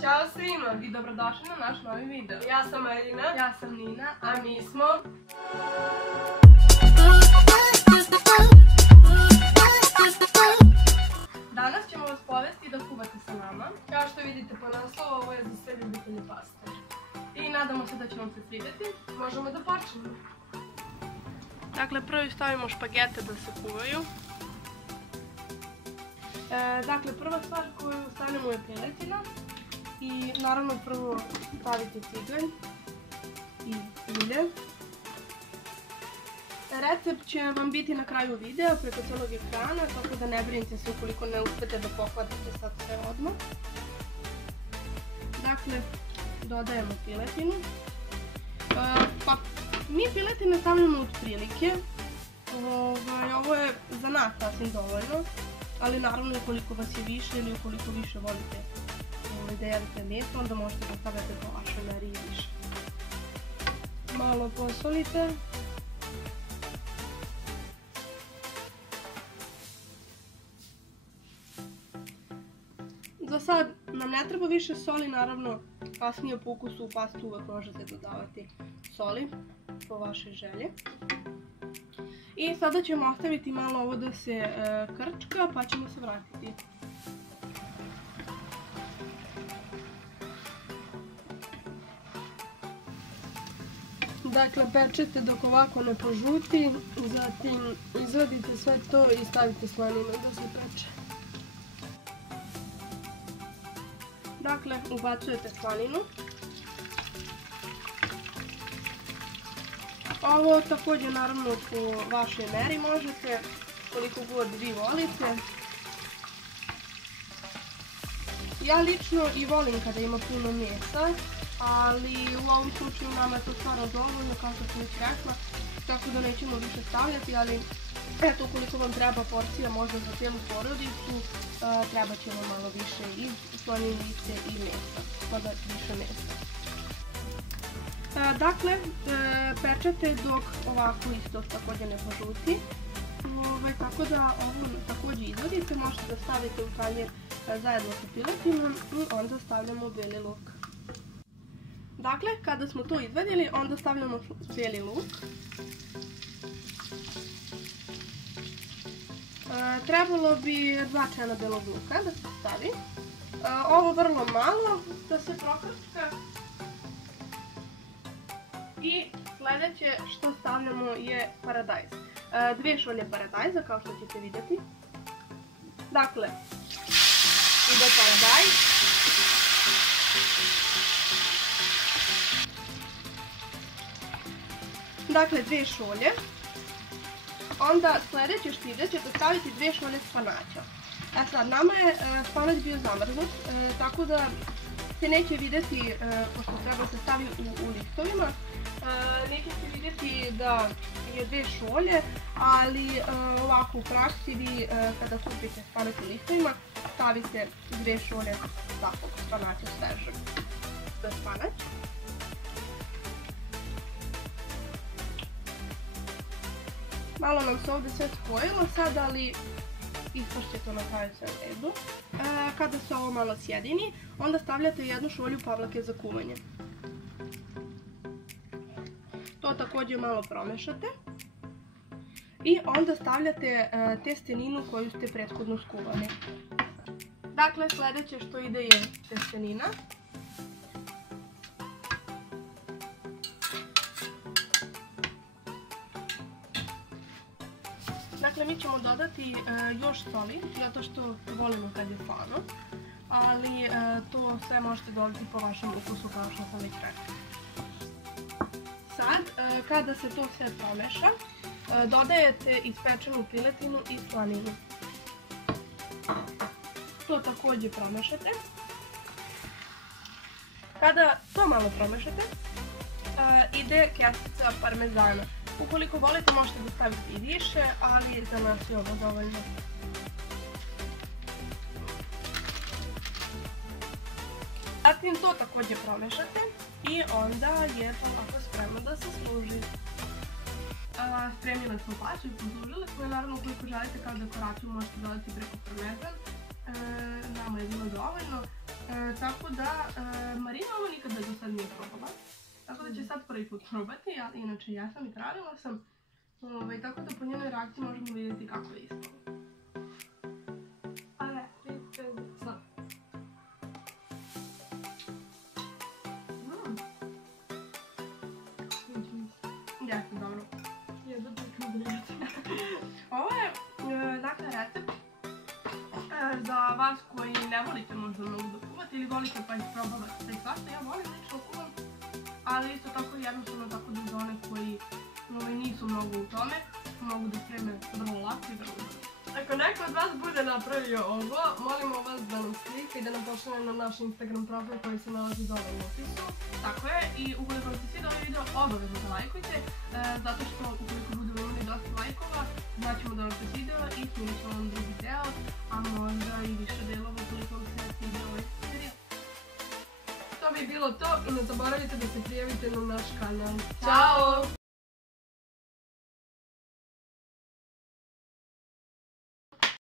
Ćao svima i dobrodošli na naš novi video. Ja sam Elina. Ja sam Nina. A mi smo... Danas ćemo vas povesti da kuvate sa nama. Kao što vidite po naslovu, ovo je za sve ljubitelji paste. I nadamo se da će vam se svidjeti. Možemo da počnemo. Dakle, prvo stavimo špagete da se kuvaju. Dakle, prva stvar koju stavljamo je piletina. I naravno prvo stavite ciganj i ulje. Recept će vam biti na kraju videa preko celog ekrana, tako da ne brinite se ukoliko ne uspete da pohvatite sad sve odmah. Dakle, dodajemo piletinu. Pa mi piletine stavljamo otprilike. Ovo je za nas sasvim dovoljno, ali naravno ukoliko vas je više ili ukoliko više volite da jedete meso, onda možete da stavljate po vašoj meri i više. Malo posolite. Za sad nam ne treba više soli, naravno kasnije po ukusu u pastu uvek možete dodavati soli po vašoj želji. I sada ćemo ostaviti malo ovo da se krčka, pa ćemo se vratiti. Dakle, pečete dok ovako ne požuti, zatim izvadite sve to i stavite slaninu da se peče. Dakle, ubacujete slaninu. Ovo također naravno po vašoj meri možete, koliko god vi volite. Ja lično i volim kada ima puno mesa, ali u ovom slučaju nama je to stvarno dovoljno, kao što sam već rekla, tako da nećemo više stavljati, ali eto, ukoliko vam treba porcija možda za cijelu porodicu, treba će vam malo više i slaninice i mesa, možda više mesa. Dakle, pečete dok ovako isto također ne požuti, tako da ovo također izvadite, možete da stavite u tanjer zajedno sa piletinom i onda stavljamo beli luk. Dakle, kada smo to izvadili, onda stavljamo bijeli luk. Trebalo bi 2 čena belog luka da se stavi. Ovo vrlo malo da se prokrčka. I sljedeće što stavljamo je paradajz. 2 šolje paradajza, kao što ćete vidjeti. Dakle, ide paradajz. Dakle, 2 šolje. Onda sljedeće što ide ćete staviti 2 šolje spanaća. Sad, nama je spanać bio zamrznut, tako da se neće vidjeti, pošto treba se stavi u listovima, neće se vidjeti da je 2 šolje, ali ovako u praksi vi kada kupite spanać u listovima, stavite 2 šolje takvog spanaća svežeg. To je spanać. Malo nam se ovdje sve spojilo sad, ali ispašće to na kraju sve u redu. Kada se ovo malo sjedini, onda stavljate 1 šolju pavlake za kuvanje. To također malo promešate. I onda stavljate testeninu koju ste prethodno skuvali. Dakle, sljedeće što ide je testenina. Dakle, mi ćemo dodati još soli, zato što volimo kad je slano, ali to sve možete dodati po vašem ukusu, kao što sam već rekla. Sad, kada se to sve promeša, dodajete ispečenu piletinu i slaninu. To također promešate. Kada to malo promešate, ide kestica parmezana. Ukoliko volite možete da stavite i više, ali za nas je ovo dovoljno. Zatim to također promešate i onda je ovako spremno da se služi. Spremile smo pašu i poslužile smo je, naravno ukoliko želite kao dekoraciju možete dodati preko parmezan. Nama je bilo dovoljno. Tako da, Marina ovo nikada do sad nije probala. Tako da će sad prvi put probati, ali inače ja sam i pravila sam. Tako da po njenoj reakciji možemo vidjeti kako je ispalo. Ale, vidite sad. Jeste, dobro. Jedno tako gledati. Ovo je, dakle, recept za vas koji ne volite možda mnogo da kuvate ili volite pa isprobavate sve i svašta. Ja volim lično kuvam, ali isto tako jednostavno tako da za one koji nisu mnogo u tome, mogu da spreme vrlo lako i vrlo dobro. Ako neko od vas bude napravio ovo, molimo vas da nam slika i da nam pošalje na naš Instagram profil koji se nalazi dole u opisu. Tako je, i ukoliko vam se sviđa ovaj video, obavezno ga lajkujte, zato što ukoliko budemo imali dosta lajkova, znaćemo da vam se sviđa i snimit ćemo vam drugi deo, a možda i više delova ukoliko vam se sviđa ovaj serijal. To bi bilo to i ne zaboravite da se prijavite na naš kanal. Ćao!